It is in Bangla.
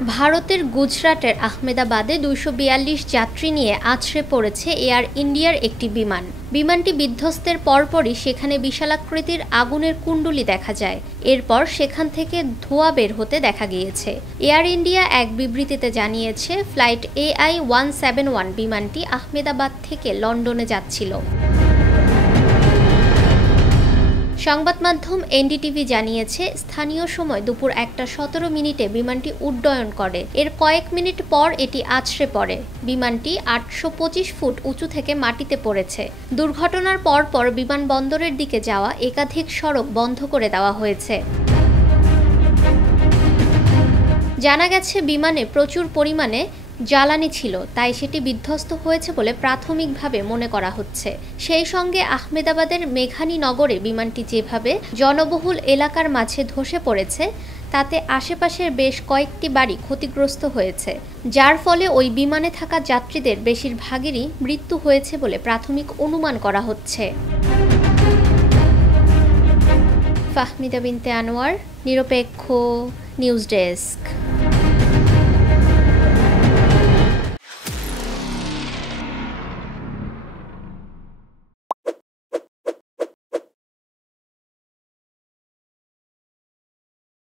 ভারতের গুজরাটের আহমেদাবাদে ২৪২ যাত্রী নিয়ে আছড়ে পড়েছে এয়ার ইন্ডিয়ার একটি বিমান। বিমানটি বিধ্বস্তের পরপরই সেখানে বিশালাকৃতির আগুনের কুণ্ডুলি দেখা যায়। এরপর সেখান থেকে ধোঁয়া বের হতে দেখা গিয়েছে। এয়ার ইন্ডিয়া এক বিবৃতিতে জানিয়েছে, ফ্লাইট AI-171 বিমানটি আহমেদাবাদ থেকে লন্ডনে যাচ্ছিল। সংবাদ মাধ্যম এনডিটিভি জানিয়েছে, স্থানীয় সময় দুপুর ১টা ১৭ বিমানটি উড্ডয়ন করে। এর কয়েক মিনিট পর এটি আছড়ে পড়ে। বিমানটি ৮২৫ ফুট উঁচু থেকে মাটিতে পড়েছে। দুর্ঘটনার পরপর বিমানবন্দরের দিকে যাওয়া একাধিক সড়ক বন্ধ করে দেওয়া হয়েছে। জানা গেছে, বিমানে প্রচুর পরিমাণে জ্বালানি ছিল, তাই সেটি বিধ্বস্ত হয়েছে বলে প্রাথমিকভাবে মনে করা হচ্ছে। সেই সঙ্গে আহমেদাবাদের মেঘানী নগরে বিমানটি যেভাবে জনবহুল এলাকার মাঝে ধসে পড়েছে, তাতে আশেপাশের বেশ কয়েকটি বাড়ি ক্ষতিগ্রস্ত হয়েছে, যার ফলে ওই বিমানে থাকা যাত্রীদের বেশিরভাগেরই মৃত্যু হয়েছে বলে প্রাথমিক অনুমান করা হচ্ছে। ফাহমিদা বিনতে আনোয়ার, নিরপেক্ষ নিউজ ডেস্ক।